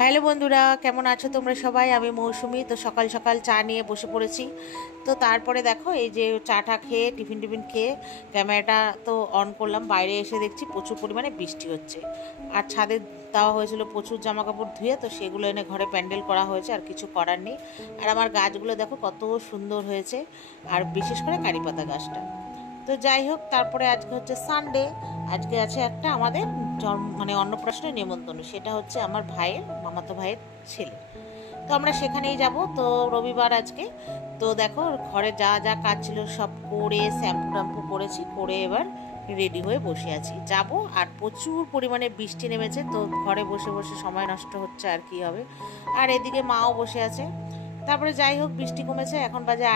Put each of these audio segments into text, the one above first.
Hello বন্ধুরা, কেমন আছো তোমরা সবাই? আমি মৌসুমি। তো সকাল সকাল চা নিয়ে বসে পড়েছি। তো তারপরে দেখো, এই যে চাটা খেয়ে টিফিন খেয়ে ক্যামেরাটা তো অন করলাম। বাইরে এসে দেখছি প্রচুর পরিমাণে বৃষ্টি হচ্ছে। আর ছাদে দেওয়া হয়েছিল প্রচুর জামা কাপড় ধুয়ে, তো সেগুলো এনে ঘরে প্যান্ডেল করা হয়েছে, আর কিছু করার নেই। আর আমার গাছগুলো দেখো কত সুন্দর হয়েছে, আর বিশেষ করে কারিপাতা গাছটা। তো যাই হোক, তারপরে আজকে হচ্ছে সানডে। আজকে আছে একটা আমাদের মানে অন্নপ্রাশনের নিমন্ত্রণ। সেটা হচ্ছে আমার ভাইয়ের, মামাতো ভাইয়ের ছেলে। তো আমরা সেখানেই যাব। তো রবিবার আজকে। তো দেখো, ঘরে যা যা কাজ ছিল সব করে শ্যাম্পু ট্যাম্পু করেছি, করে এবার রেডি হয়ে বসে আছি, যাব। আর প্রচুর পরিমাণে বৃষ্টি নেমেছে, তো ঘরে বসে বসে সময় নষ্ট হচ্ছে, আর কি হবে। আর এদিকে মাও বসে আছে। তারপরে যাই হোক, বৃষ্টি কমেছে, এখন বাজে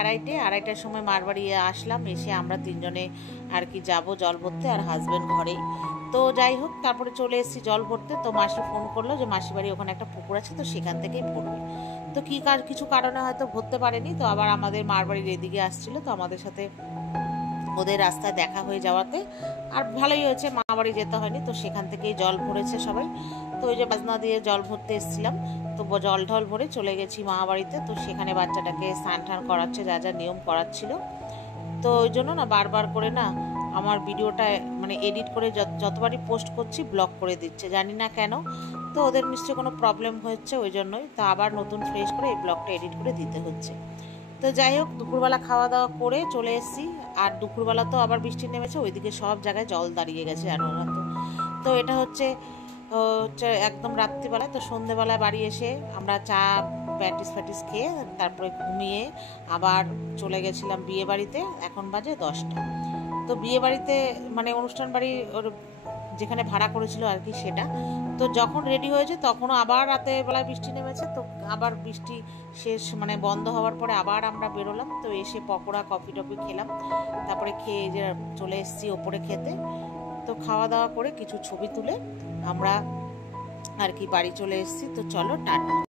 আড়াইটার সময় মার বাড়ি আসলাম। এসে আমরা তিনজনে আর কি যাব জল ভরতে, আর হাজব্যান্ড ঘরেই। তো যাই হোক, তারপরে চলে এসেছি জল ভরতে। তো মাসি ফোন করলো যে মাসি বাড়ি ওখানে একটা পুকুর আছে, তো সেখান থেকেই ভরবে। তো কিছু কারণে হয়তো ভরতে পারেনি, তো আবার আমাদের মার বাড়ির এদিকে আসছিল, তো আমাদের সাথে ওদের রাস্তায় দেখা হয়ে যাওয়াতে আর ভালোই হয়েছে, মা বাড়ি যেতে হয়নি। তো সেখান থেকেই জল ভরেছে সবাই। তো ওই যে বাজনা দিয়ে জল ভরতে এসেছিলাম, তো জল ঢল ভরে চলে গেছি মা বাড়িতে। তো সেখানে বাচ্চাটাকে স্নান টান করাচ্ছে, যা যা নিয়ম করাচ্ছিল। তো ওই জন্য না বারবার করে না আমার ভিডিওটা মানে এডিট করে যতবারই পোস্ট করছি ব্লক করে দিচ্ছে, জানি না কেন। তো ওদের নিশ্চয়ই কোনো প্রবলেম হচ্ছে, ওই জন্যই তো আবার নতুন ফ্রেশ করে এই ব্লগটা এডিট করে দিতে হচ্ছে। তো যাই হোক, দুপুরবেলা খাওয়া দাওয়া করে চলে এসেছি। আর দুপুরবেলা তো আবার বৃষ্টি নেমেছে, ওইদিকে সব জায়গায় জল দাঁড়িয়ে গেছে, জানো না তো। তো এটা হচ্ছে একদম রাত্রিবেলায়। তো সন্ধেবেলায় বাড়ি এসে আমরা চা প্যাটিস খেয়ে তারপরে ঘুমিয়ে আবার চলে গেছিলাম বিয়ে বাড়িতে। এখন বাজে 10টা। তো বিয়ে বাড়িতে মানে অনুষ্ঠান বাড়ি ওর যেখানে ভাড়া করেছিল আর কি, সেটা। তো যখন রেডি হয়েছে তখনও আবার রাতের বেলায় বৃষ্টি নেমেছে। তো আবার বৃষ্টি শেষ মানে বন্ধ হওয়ার পরে আবার আমরা বেরোলাম। তো এসে পকোড়া কফি টফি খেলাম। তারপরে খেয়ে যে চলে এসেছি ওপরে খেতে। তো খাওয়া দাওয়া করে কিছু ছবি তুলে আমরা আর কি বাড়ি চলে এসেছি। তো চলো টাটা।